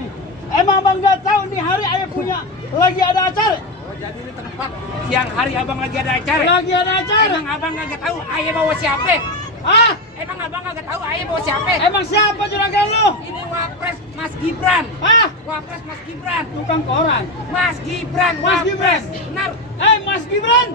sini. Emang abang nggak tahu nih hari ayah punya lagi ada acara? Oh, jadi ini tempat siang hari abang lagi ada acara? Lagi ada acara? Emang abang nggak tahu ayah bawa siapa? Ah? Emang abang nggak tahu ayah bawa siapa? Emang siapa juragan lu? Ini Wapres Mas Gibran. Ah? Wapres Mas Gibran. Tukang koran. Mas Gibran. Mas Gibran. Benar. Mas Gibran,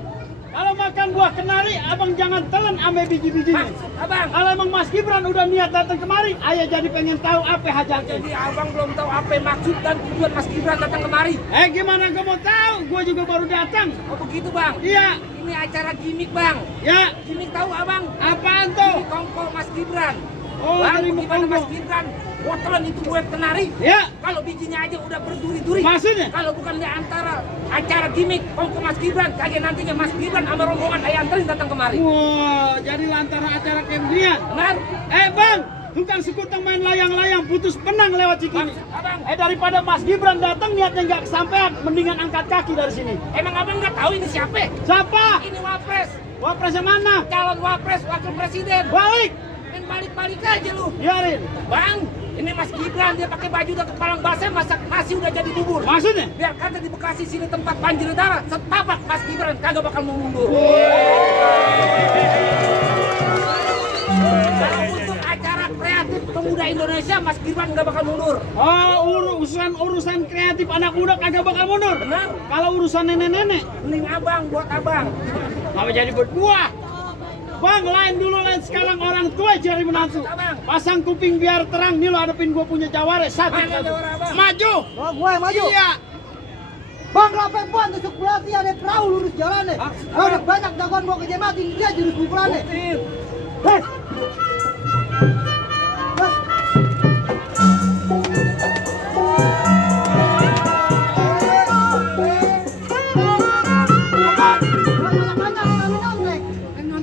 kalau makan buah kenari, abang jangan telan ame biji-bijinya. Maksud abang? Kalau emang Mas Gibran udah niat datang kemari, ayah jadi pengen tahu apa hajatnya. Jadi abang belum tahu apa maksud dan tujuan Mas Gibran datang kemari. Gimana gue mau tahu? Gue juga baru datang. Oh begitu bang? Iya. Ini acara gimmick bang. Ya. Gimmick tahu abang? Apaan tuh? Ini kongko Mas Gibran. Oh, bang, dari gimana kongko. Mas Gibran? Botolan itu buat kenari. Ya. Kalau bijinya aja udah berduri-duri. Maksudnya? Kalau bukan di antara acara gimmick kongko Mas Gibran, kagak nantinya Mas Gibran sama rombongan ayah anterin datang kemari. Wah, jadi lantaran acara kemdian. Benar? Bang, tukang sekutang main layang-layang putus penang lewat Cikini. Maksud abang? Daripada Mas Gibran datang niatnya nggak kesampaian, mendingan angkat kaki dari sini. Emang abang nggak tahu ini siapa? Siapa? Ini Wapres. Wapres yang mana? Calon Wapres Wakil Presiden. Balik. Main balik-balik aja lu. Biarin. Bang, ini Mas Gibran dia pakai baju udah kepalang basah, masak nasi udah jadi bubur. Maksudnya? Biar kata di Bekasi sini tempat banjir darah, setapak Mas Gibran kagak bakal mau mundur. Kalau untuk acara kreatif pemuda Indonesia, Mas Gibran nggak bakal mundur. Oh, urusan kreatif anak muda kagak bakal mundur. Benar? Kalau urusan nenek-nenek, Mending abang buat abang. nggak jadi buat gua. Bang, lain dulu, lain sekarang orang tua cari menantu. Maksud abang? Pasang kuping biar terang, nih lo hadapin gua punya jawara satu. Mana jawara abang? Maju. Oh, gue maju. Iya. Bang, kenapa buat tusuk berarti ada perahu lurus jalannya? Udah banyak jagoan mau ke jemaat, dia jurus pukulannya. Hei.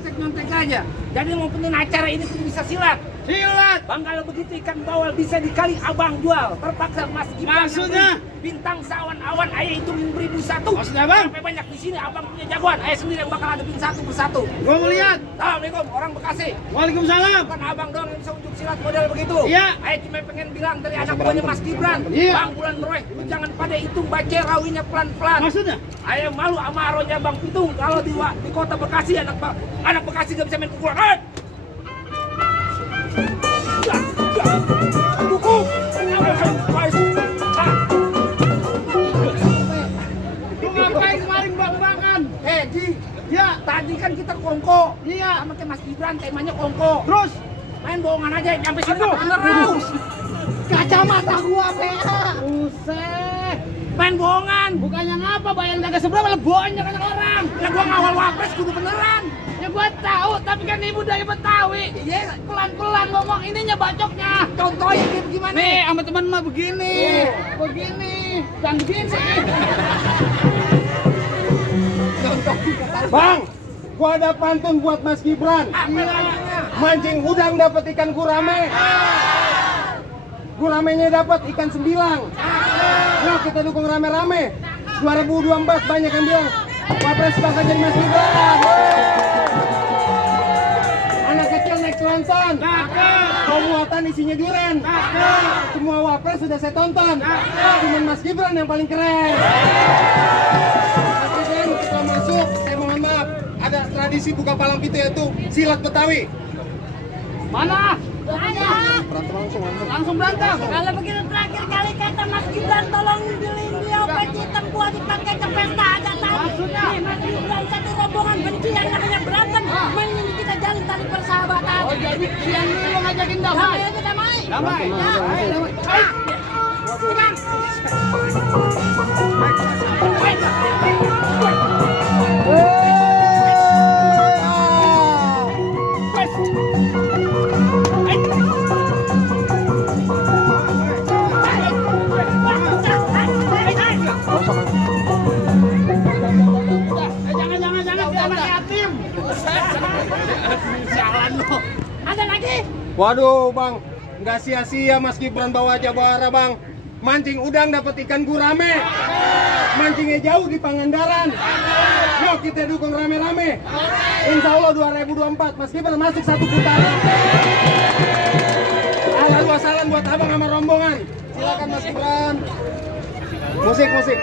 Nyontek aja. Jadi mau penin acara ini kudu bisa silat. Silat. Bang, kalau begitu ikan bawal bisa dikali abang jual. Terpaksa Mas Gibran. Maksudnya? Bintang sawan-awan ayah hitungin 1001. Maksudnya, Bang? Sampai banyak di sini abang punya jagoan. Ayah sendiri yang bakal hadapin satu persatu. Gua mau lihat. Assalamualaikum orang Bekasi. Waalaikumsalam. Bukan abang doang yang bisa unjuk silat model begitu. Iya. Ayah cuma pengen bilang dari anak buahnya Mas Gibran. Iya. Bang Bulan Meroy, lu jangan pada hitung baca rawinya pelan-pelan. Maksudnya? Ayah malu sama aronya Bang Pitung kalau di kota Bekasi anak Bekasi gak bisa main pukulan. Buku. Lu ngapain kemarin bang-bangan? Ji, Ya. tadi kan kita kongko. Iya. Sama kayak Mas Gibran temanya kongko. Terus? Main bohongan aja sampai sini Aduh. beneran. Kacamata gua PA. Buset. Main bohongan. Bukannya ngapa bayang kagak seberapa lebonya kan orang. Ya gua ngawal Wapres kudu beneran. Ya gua tahu, tapi kan ibu dari Betawi. Iya, Pelan-pelan ngomong ininya bacoknya. contohin kayak gimana? Nih, sama teman mah begini. Begini. Dan begini. Bang, gua ada pantun buat Mas Gibran. Mancing udang dapat ikan gurame. Guramenya dapat ikan sembilang. Nah, kita dukung rame-rame. 2024 banyak yang bilang Wapres bakal jadi Mas Gibran. Anak kecil naik tronton. Muatan isinya duren. Semua Wapres sudah saya tonton. Cuman Mas Gibran yang paling keren. Presiden kita masuk, saya mohon maaf. Ada tradisi buka palang pintu yaitu silat Betawi. Mana? Langsung berantem. Kalau begitu terakhir kali kata Mas Gibran tolong beliin beliau peci hitam buat dipakai ke pesta aja tadi. Maksudnya? Nih, Mas Gibran satu rombongan benci yang namanya berantem. Mending kita jalin tali persahabatan. Oh, jadi siang dulu ngajakin Damai damai. aja damai. Damai. Ya. Damai. Pegang. Jangan yatim. Sialan lo. Ada lagi? Waduh bang, nggak sia-sia Mas Gibran bawa jabara bang. Mancing udang dapat ikan gurame. Mancingnya jauh di Pangandaran. Yuk kita dukung rame-rame. Insya Allah 2024 Mas Gibran masuk satu putaran. Ahlan wa sahlan buat abang sama rombongan. Silakan Mas Gibran. Musik.